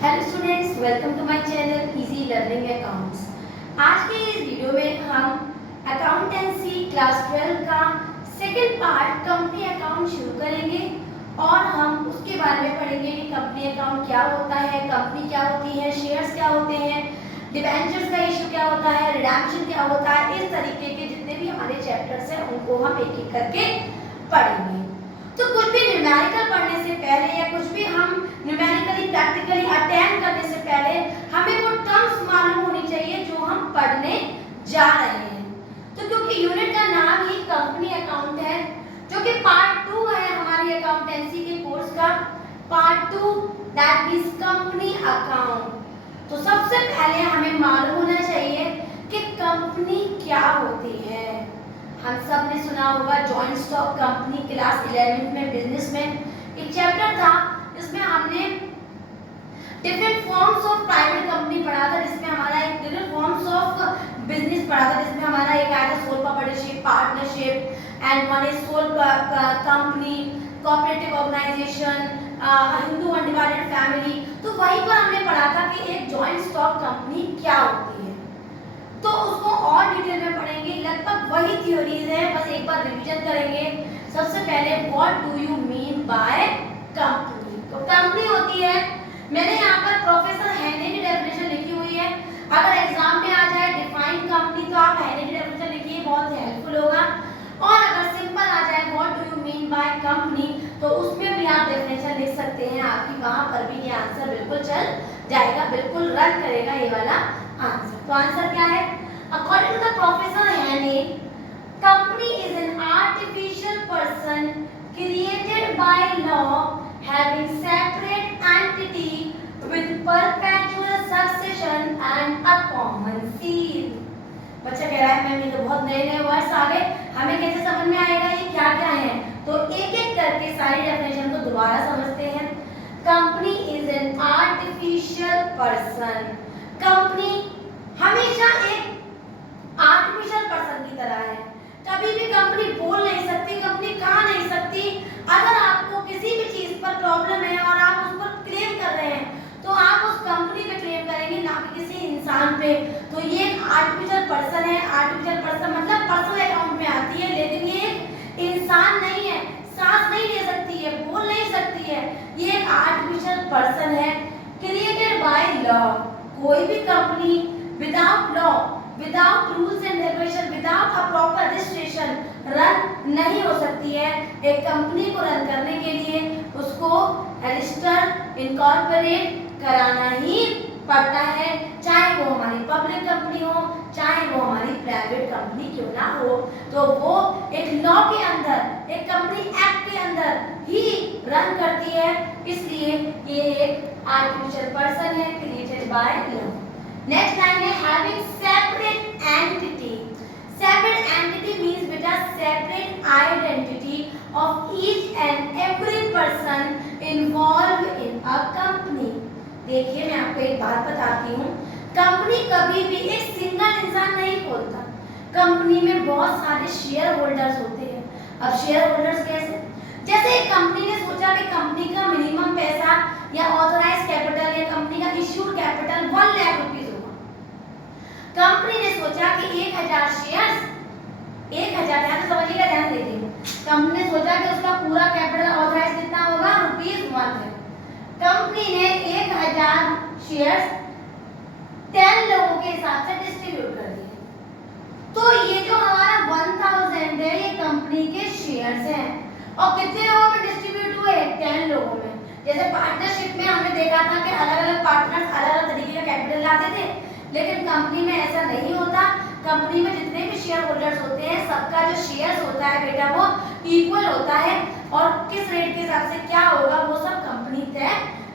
Hello students, welcome to my channel easy learning accounts. आज के इस वीडियो में हम अकाउंटेंसी क्लास 12 का सेकंड पार्ट कंपनी अकाउंट शुरू करेंगे और हम उसके बारे में पढ़ेंगे कि कंपनी अकाउंट क्या होता है, कंपनी क्या होती है, शेयर्स क्या होते हैं, डिबेंचर्स का इशू क्या होता है, रिडेम्पशन क्या होता है। इस तरीके के जितने भी हमारे चैप्टर्स हैं उनको हम एक एक करके पढ़ेंगे। तो कुछ भी न्यूमेरिकल पढ़ने से पहले या कुछ भी हम न्यूमेरिकली प्रैक्टिकली अटेम्प्ट करने से पहले हमें वो टर्म्स मालूम होनी चाहिए जो हम पढ़ने जा रहे हैं। तो क्योंकि यूनिट का नाम ही कंपनी अकाउंट है, जो कि पार्ट 2 है हमारी अकाउंटेंसी के कोर्स का, part 2 that means company account. तो सबसे पहले हमें मालूम होना चाहिए कि कंपनी क्या होती है। हम सब ने सुना होगा जॉइंट स्टॉक कंपनी, क्लास 11 में बिजनेस में एक चैप्टर था जिसमें हमने different forms of private company पढ़ा था, जिसमें हमारा एक डिफरेंट फॉर्म्स ऑफ बिजनेस पढ़ा था, जिसमें हमारा एक आया था sole proprietorship, partnership and one is sole company, cooperative organisation, Hindu undivided family. तो वहीं पर हमने पढ़ा था कि एक जॉइंट स्टॉक कंपनी क्या होती है। तो उसको और डिटेल में पढ़ेंगे, लगभग वही थ्योरीज है, बस एक बार रिवीजन करेंगे। सबसे पहले what do you mean by company. तो कंपनी होती है, मैंने यहाँ पर प्रोफेसर हेनरी की डेफिनेशन लिखी हुई है। अगर एग्जाम में आ जाए डिफाइन कंपनी तो आप हेनरी की डेफिनेशन लिखिए, बहुत हेल्पफुल होगा। और अगर सिंपल आ जाए what do you mean by company तो उसमें भी आप डेफिनेशन लिख सकते हैं, आपकी वहां पर भी ये आंसर बिल्कुल चल जाएगा, बिल्कुल रन करेगा ये वाला आंसर। तो आंसर क्या है? अकॉर्डिंग टू द प्रोफेसर हेने, company is an artificial person created by law having separate entity with perpetual succession and a common seal. बच्चा कह रहा है मैम ये तो बहुत नए नए वर्ड्स आ गए, हमें कैसे समझ में आएगा ये क्या क्या है? तो एक एक करके सारी डेफिनेशन को दोबारा समझते हैं। Company is an artificial person. Company हमेशा एक आर्टिफिशियल पर्सन की तरह है, कभी भी कंपनी बोल नहीं सकती, कंपनी कहा नहीं सकती। अगर आपको किसी भी चीज पर प्रॉब्लम है और आप उस पर क्लेम कर रहे हैं तो आप उस कंपनी पे क्लेम करेंगे, ना कि किसी इंसान पे। तो ये एक आर्टिफिशियल पर्सन है। आर्टिफिशियल पर्सन मतलब पर्सनल अकाउंट में आती है, लेकिन ये एक इंसान नहीं है, सांस नहीं ले सकती है, बोल नहीं सकती है, ये एक आर्टिफिशियल पर्सन है क्रिएटेड बाय लॉ। कोई भी company without law, without rules and regulation, without a proper registration run नहीं हो सकती है। एक कंपनी को रन करने के लिए उसको रजिस्टर, इनकॉर्पोरेट कराना ही पड़ता है, चाहे वो हमारी पब्लिक कंपनी हो, चाहे वो हमारी प्राइवेट कंपनी क्यों ना हो। तो वो एक लॉ के अंदर, एक कंपनी एक्ट के अंदर ही रन करती है, इसलिए ये एक आर्टिफिशियल पर्सन है created by law. Next line है having separate entity. Separate entity means बेटा separate identity of each and every person involve in a company. देखिए मैं आपको एक बात बताती हूँ, कंपनी कभी भी एक सिंगल इंसान नहीं खोलता, कंपनी में बहुत सारे शेयर होल्डर्स होते हैं। अब शेयर होल्डर्स कैसे? जैसे एक कंपनी ने सोचा कि कंपनी का मिनिमम पैसा या ऑथराइज कैपिटल या कंपनी का इश्यूड कैपिटल 1 लाख रुपीस होगा। कंपनी ने सोचा कि 1000 शेयर्स, 1000, ध्यान से समझिएगा, ध्यान दीजिए। कंपनी ने सोचा कि उसका पूरा कैपिटल ऑथराइज कितना होगा? ₹1 है। कंपनी ने 1000 शेयर्स 10 लोगों के हिसाब से डिस्ट्रीब्यूट कर दिए। तो ये जो हमारा 1000 है ये कंपनी के शेयर्स हैं और कितने लोगों में डिस्ट्रीब्यूट हुए? 10 लोगों में। जैसे पार्टनरशिप में हमने देखा था कि अलग-अलग पार्टनर्स अलग-अलग तरीके का कैपिटल लाते थे, लेकिन कंपनी में ऐसा नहीं होता। कंपनी में जितने भी शेयर होल्डर्स होते हैं सबका जो शेयर्स होता है बेटा वो इक्वल होता है, और किस रेट के हिसाब से क्या होगा वो सब कंपनी तय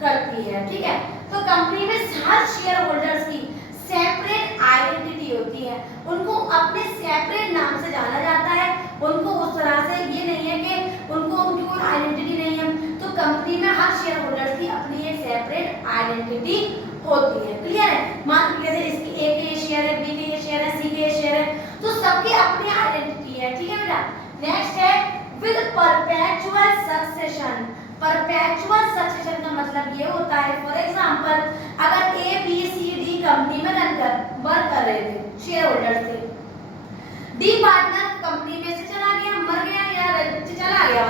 करती है, ठीक है। तो कंपनी में हर शेयर होल्डर्स की सेपरेट आइडेंटिटी होती है, उनको अपने सेपरेट नाम से जाना जाता है, उनको उस तरह से ये नहीं है कि उनको उनकी कोई आइडेंटिटी नहीं है। तो कंपनी में हर शेयर होल्डर्स की अपनी एक सेपरेट आइडेंटिटी होती है, क्लियर है। मान लीजिए इसकी ए के ये शेयर है, बी के ये शेयर है, सी के ये शेयर है, तो सबकी अपनी आइडेंटिटी है, ठीक है बेटा। नेक्स्ट है with perpetual succession. Perpetual succession का मतलब ये होता है, फॉर एग्जांपल अगर A B C D company में वर्क कर रहे थे, शेयर होल्डर थे, डी पार्टनर कंपनी में से चला गया, मर गया या चला गया,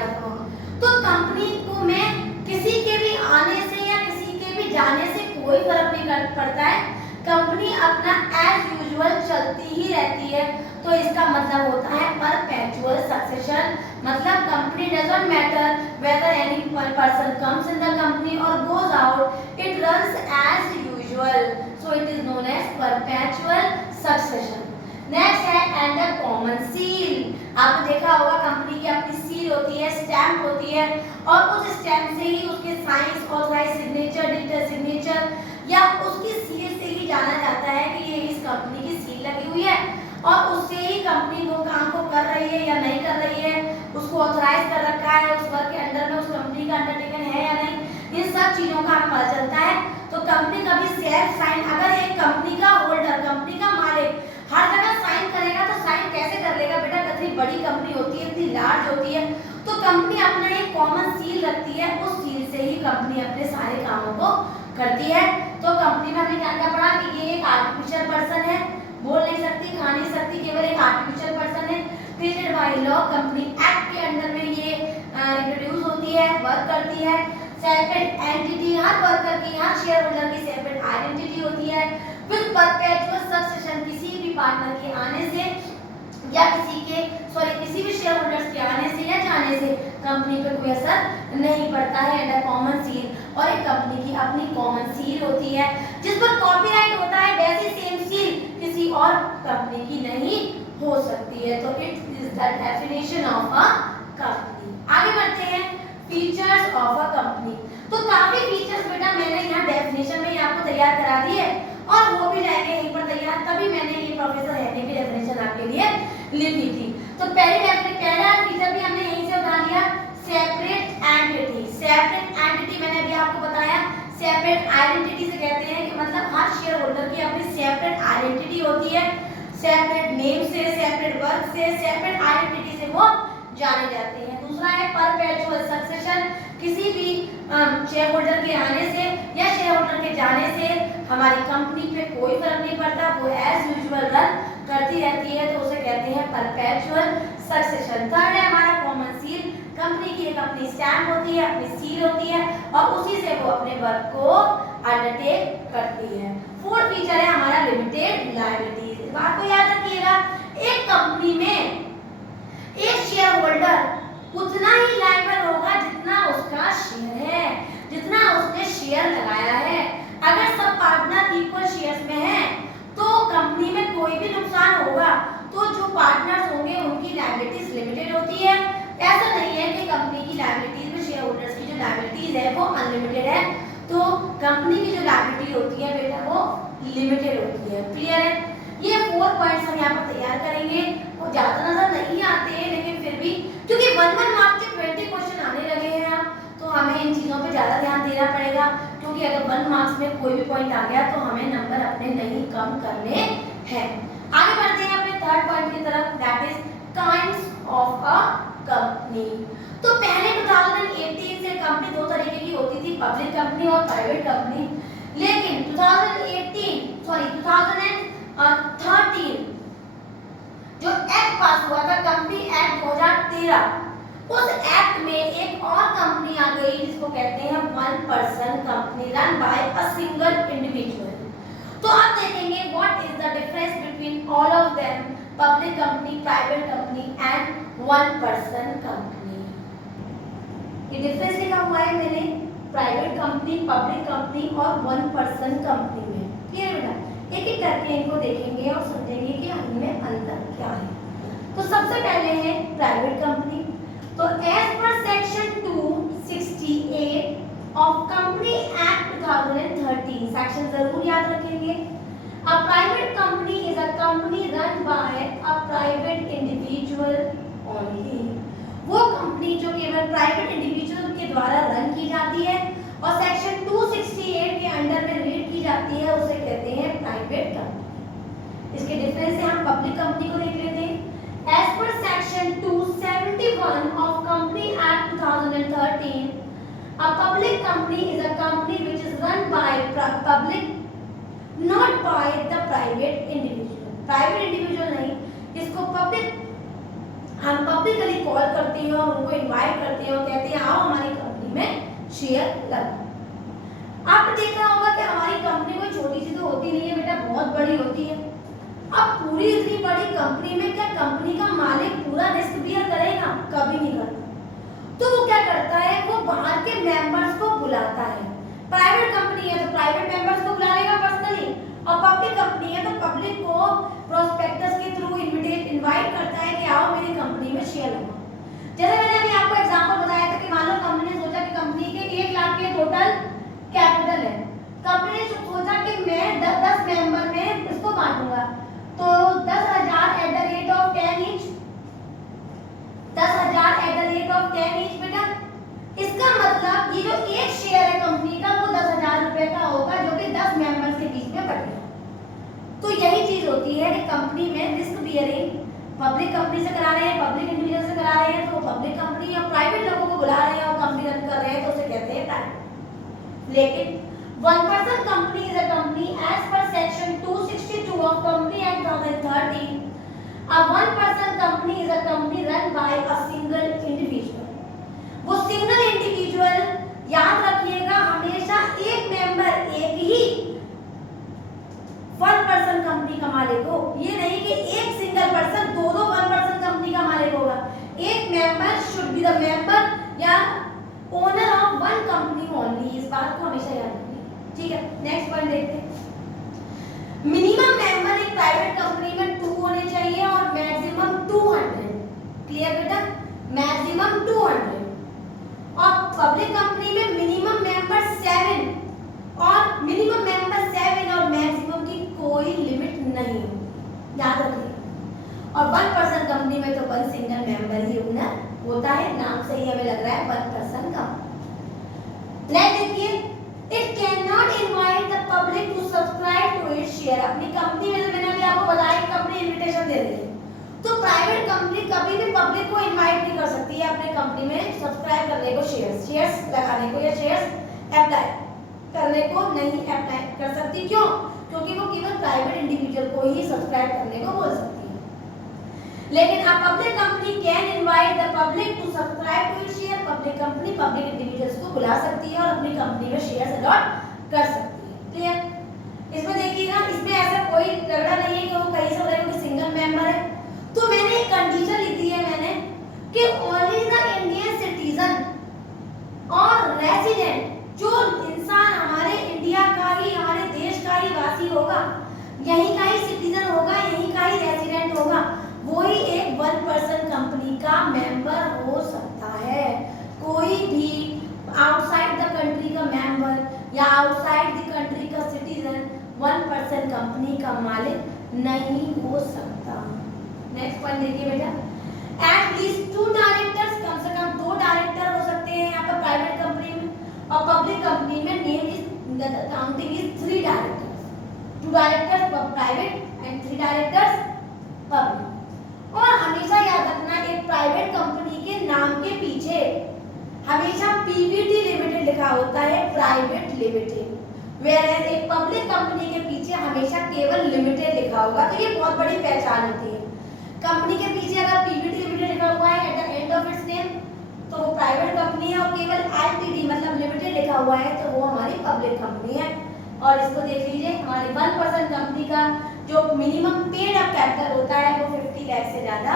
तो कंपनी को में किसी के भी आने से या किसी के भी जाने से कोई फर्क नहीं पड़ता है, कंपनी अपना एज यूजुअल चलती ही रहती है। तो इसका मतलब होता है परपेचुअल सक्सेशन, मतलब company doesn't matter whether any person comes in the company और goes out, it runs as usual, so it is known as perpetual succession. Next है एंड द कॉमन सील। आपने देखा होगा कंपनी की अपनी seal होती है, स्टैम्प होती है, और उस स्टैम्प से ही उसके signs, authorise signature, digital signature या उसकी सील से ही जाना जाता है कि ये इस कंपनी की सील लगी हुई है, और उससे ही कंपनी वो काम को कर रही है या नहीं कर रही है, उसको ऑथराइज कर रखा है, उस वर्क के अंडर में उस कंपनी का अंडरटेकन है या नहीं, इन सब चीजों का हमें पता चलता है। तो कंपनी कभी सेल्फ साइन, अगर एक कंपनी का होल्डर, कंपनी का मालिक हर जगह साइन करेगा तो साइन कैसे कर लेगा बेटा, इतनी बड़ी कंपनी होती है, इतनी लार्ज होती है, तो कंपनी अपना एक कॉमन सील रखती है, उस सील से ही कंपनी अपने सारे कामों को करती है। तो कंपनी में हमने क्या पढ़ा कि ये एक आर्टिफिशियल पर्सन है, बोल नहीं सकती, खा नहीं सकती, केवल एक आर्टिफिशियल पर्सन है, created by law, company act के अंडर में ये इंट्रोड्यूस होती है, वर्क करती है। सेपरेट एंटिटी, हर वर्कर की, हर शेयर होल्डर की सेपरेट आइडेंटिटी होती है। विद परपेचुअल सक्सेशन, किसी भी पार्टनर के आने से या किसी भी शेयर होल्डर्स के आने से या जाने से कंपनी पे कोई असर नहीं पड़ता है। एंड कॉमन सील, और एक कंपनी की अपनी कॉमन सील होती है जिस पर कॉपीराइट होता है, वैसी सेम सील किसी और कंपनी की नहीं हो सकती है। तो it is the definition of a company. आगे बढ़ते हैं, फीचर्स ऑफ अ कंपनी। तो काफी फीचर्स बेटा मैंने यहाँ डेफिनेशन में आपको तैयार करा दी है, और वो भी जाएंगे यहीं पर तैयार, तभी मैंने ये प्रोफेसर हेने की डेफिनेशन आपके लिए लिखी थी। तो पहला फीचर भी हमने यहीं से उठा लिया, सेपरेट एंटिटी। सेपरेट एंटिटी मैंने अभी आपको बताया, सेपरेट आइडेंटिटी से कहते हैं कि मतलब हर शेयर होल्डर की अपनी सेपरेट आइडेंटिटी होती है, सेपरेट नेम से, सेपरेट वर्क से, सेपरेट आइडेंटिटी से वो जाने जाते हैं। दूसरा है परपेचुअल सक्सेशन, किसी भी शेयर होल्डर के आने से या शेयर होल्डर के जाने से हमारी कंपनी पे कोई फर्क नहीं पड़ता, वो एज यूजुअल रन करती रहती है, तो उसे कहते हैं परपेचुअल सक्सेशन। थर्ड है हमारा कॉमन सील, कंपनी की एक अपनी स्टैम्प होती है, अपनी सील होती है, और उसी से वो अपने वर्क को अंडरटेक करती है। फोर्थ फीचर है हमारा लिमिटेड लायबिलिटीज। इस बात को याद रखिएगा, एक कंपनी में एक शेयर होल्डर उतना ही लायबल होगा जितना उसका शेयर है, जितना उसने शेयर लगाया है। अगर सब पार्टनर इक्वल शेयर्स में हैं, तो कंपनी में कोई भी नुकसान होगा तो जो पार्टनर्स होंगे उनकी लायबिलिटीज लिमिटेड होती है। ऐसा नहीं है कि कंपनी की लायबिलिटीज में शेयर होल्डर्स की जो लायबिलिटीज है वो अनलिमिटेड है, तो कंपनी की जो लायबिलिटी होती है बेटा वो लिमिटेड होती है। क्लियर है? ये 4 पॉइंट्स हम यहाँ पर तैयार करेंगे, वो ज्यादा नजर नहीं आते हैं, लेकिन फिर भी क्योंकि 1 मार्क्स के 20 क्वेश्चन आने लगे हैं अब, तो हमें इन चीजों पे ज्यादा ध्यान देना पड़ेगा, क्योंकि अगर 1 मार्क्स में कोई भी पॉइंट आ गया तो हमें नंबर अपने नहीं कम करने हैं। आगे बढ़ते हैं अपने थर्ड पॉइंट की तरफ, that is kinds of a company. तो पहले 2018 से कंपनी दो तरीके की होती थी, पब्लिक कंपनी और प्राइवेट कंपनी, लेकिन 2013 जो एक्ट पास हुआ था, कंपनी एक्ट 2013, उस एक्ट में एक और कंपनी आ गई जिसको कहते हैं 1 person company run by a single individual. तो आप देखेंगे what is the difference between all of them, public company, private company and 1 person company. ये डिफरेंस लिखा हुआ है मैंने, प्राइवेट कंपनी, पब्लिक कंपनी और 1 पर्सन कंपनी में। क्लियर बेटा? एक एक करके इनको देखेंगे और समझेंगे कि इनमें अंतर क्या है। तो सबसे पहले है प्राइवेट कंपनी। तो as per section 268 of company act 2013, section जरूर याद रखेंगे, a private company is a company run by a private individual only. वो कंपनी जो केवल प्राइवेट इंडिविजुअल के द्वारा रन की जाती है और सेक्शन 268 के अंडर में रीड की जाती है, उसे कहते हैं प्राइवेट कंपनी। इसके डिफरेंस से हम पब्लिक कंपनी को देख लेते हैं। As per section 271 of Company Act 2013, A public company is a company which is run by public, not by the private individual. Private individual नहीं, इसको public, हम पब्लिकली कॉल करते हैं और उनको इनवाइट करते हैं और कहते हैं आओ हमारी कंपनी में शेयर लगाओ। आपने देखा होगा कि हमारी कंपनी कोई छोटी सी तो होती नहीं है बेटा, बहुत बड़ी होती है। अब पूरी इतनी बड़ी कंपनी में क्या कंपनी का मालिक पूरा रिस्क बियर करेगा? कभी नहीं करता। तो वो क्या करता है, वो बाहर के मेंबर्स को बुलाता है। प्राइवेट कंपनी है तो प्राइवेट मेंबर्स को बुला लेगा पर्सनली, और पब्लिक कंपनी है तो पब्लिक को प्रोस्पेक्टस के थ्रू इनवाइट करता है कि आओ मेरी कंपनी में शेयर लगाओ। जैसे मैंने अभी आपको एग्जांपल बताया था कि मान लो कंपनी ने सोचा कि कंपनी के 1 लाख के टोटल कैपिटल है। कंपनी ने सोचा कि मैं 10 मेंबर में इसको बांटूंगा, तो 10,000 at the rate of 10 each, 10,000 at the rate of 10 each बेटा। इसका मतलब ये जो एक शेयर है कंपनी का वो 10,000 रुपए का होगा, जो कि 10 मेंबर्स के बीच में बटेगा। तो यही चीज होती है कि कंपनी में रिस्क बियरिंग पब्लिक कंपनी से करा रहे हैं, पब्लिक इंडिविजुअल से करा रहे हैं, तो पब्लिक कंपनी और प्राइवेट लोगों को बुला रहे हैं और कंपनी रन कर रहे हैं, तो उसे कहते हैं प्राइवेट। लेकिन one person company is a company as per section 262 of company act 2013। A one person company is a company run by a single individual। वो सिंगल इंडिविजुअल, याद रखिएगा हमेशा एक मेंबर एक ही वन पर्सन कंपनी का मालिक हो। ये नहीं कि एक सिंगल पर्सन दो वन पर्सन कंपनी का मालिक होगा। एक member should be the member या owner of one company only. इस बात को हमेशा याद रखिए, ठीक है। नेक्स्ट पॉइंट देखते हैं। मिनिमम मेंबर एक प्राइवेट कंपनी में 2 होने चाहिए और मैक्सिमम 200। क्लियर बेटा? मैक्सिमम 200। और पब्लिक कंपनी में मिनिमम मेंबर 7 और मिनिमम मेंबर 7 और मैक्सिमम की कोई लिमिट नहीं है, याद रखिए। और वन पर्सन कंपनी में तो वन सिंगल मेंबर ही ओनर होता है, नाम से ही हमें लग रहा है वन पर्सन कंपनी। नेक्स्ट देखिए, it can not invite the public to subscribe to its share. अपनी कंपनी में मैंने अभी आपको बताया कि कंपनी इनविटेशन दे रही है, तो प्राइवेट कंपनी कभी भी पब्लिक को इनवाइट नहीं कर सकती है अपने कंपनी में सब्सक्राइब करने को, शेयर्स लगाने को या शेयर्स अप्लाई करने को नहीं अप्लाई कर सकती। क्यों? क्योंकि वो केवल प्राइवेट इंडिविजुअल को ही सब्सक्राइब करने को बोल सकती है। लेकिन a public company can invite the public to subscribe to its share. Public company public individuals को बुला सकती है और अपनी कंपनी में शेयर्स अलॉट कर सकती है। क्लियर? इसमें देखिएगा, इसमें ऐसा कोई झगड़ा नहीं है कि वो कहीं से हो रहा है कि सिंगल मेंबर है। तो मैंने एक कंडीशन लिख दी है मैंने कि ओनली द इंडियन सिटीजन और रेजिडेंट, जो इंसान हमारे इंडिया का ही, हमारे देश का ही वासी होगा, यहीं का ही सिटीजन होगा, यहीं का ही रेजिडेंट होगा, वो ही एक वन पर्सन कंपनी का मेंबर हो सकता है। कोई भी आउटसाइड द कंट्री का मेंबर या आउटसाइड द कंट्री का सिटीजन वन पर्सन कंपनी का मालिक नहीं हो सकता। नेक्स्ट पॉइंट देखिए बेटा, एट लीस्ट 2 डायरेक्टर्स, कम से कम 2 डायरेक्टर हो सकते हैं यहाँ पर प्राइवेट कंपनी में, और पब्लिक कंपनी में name is the counting is 3 directors, 2 directors private and 3 directors public. और हमेशा याद रखना, एक प्राइवेट कंपनी के नाम के पीछे हमेशा पीवीटी लिमिटेड लिखा होता है, प्राइवेट लिमिटेड, वेयर एक पब्लिक कंपनी के पीछे हमेशा केवल लिमिटेड लिखा होगा। तो ये बहुत बड़ी पहचान होती है। कंपनी के पीछे अगर पीवीटी लिमिटेड लिखा हुआ है at the end of its name, तो वो प्राइवेट कंपनी है, और केवल एलटीडी मतलब लिमिटेड लिखा हुआ है तो वो हमारी पब्लिक कंपनी है। और इसको देख लीजिए, हमारी वन पर्सन कंपनी का जो मिनिमम पेड अप कैपिटल होता है वो 50 लाख से ज्यादा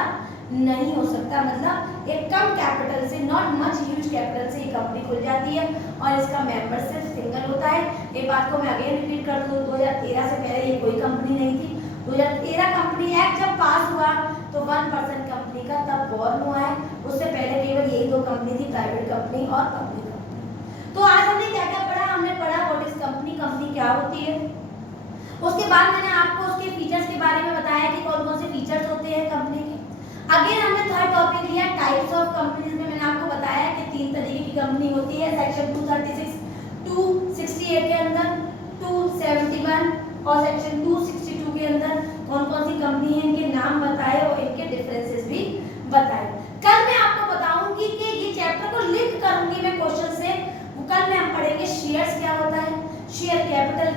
नहीं हो सकता। मतलब एक कम कैपिटल से, नॉट मच ह्यूज कैपिटल से ये कंपनी खुल जाती है और इसका मेंबर सिर्फ सिंगल होता है। ये बात को मैं अगेन रिपीट कर दूं, 2013 से पहले ये कोई कंपनी नहीं थी। 2013 कंपनी एक्ट जब पास हुआ तो वन पर्सन कंपनी का तब बॉर्न हुआ है। उससे पहले केवल यही 2 कंपनी थी, प्राइवेट कंपनी और पब्लिक कंपनी। तो आज हमने क्या क्या पढ़ा? हमने पढ़ा व्हाट इज कंपनी, कंपनी क्या होती है। उसके बाद मैंने आपको उसके फीचर्स के बारे में बताया कि कौन कौन से फीचर्स होते हैं कंपनी के। अगेन हमने थर्ड टॉपिक लिया टाइप्स ऑफ कंपनीज में। मैंने आपको बताया कि 3 तरीके की कंपनी होती है, सेक्शन 236 268 के अंदर, 271 और सेक्शन 262 के अंदर कौन कौन सी कंपनी है, इनके नाम बताए और इनके डिफरेंसेस भी बताए। कल मैं आपको बताऊंगी कि ये चैप्टर को लिंक करूंगी मैं क्वेश्चन से,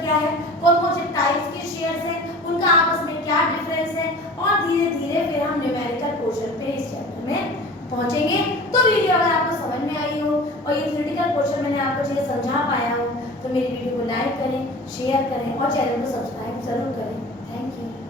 क्या है, कौन कौन से टाइप्स के शेयर्स हैं, उनका आपस में क्या डिफरेंस है, और धीरे धीरे फिर हम न्यूमेरिकल पोर्शन पे इस चैप्टर में पहुंचेंगे। तो वीडियो अगर आपको समझ में आई हो और ये थ्योरेटिकल पोर्शन मैंने आपको चीज़ें समझा पाया हो तो मेरी वीडियो को लाइक करें, शेयर करें और चैनल को सब्सक्राइब जरूर करें। Thank you.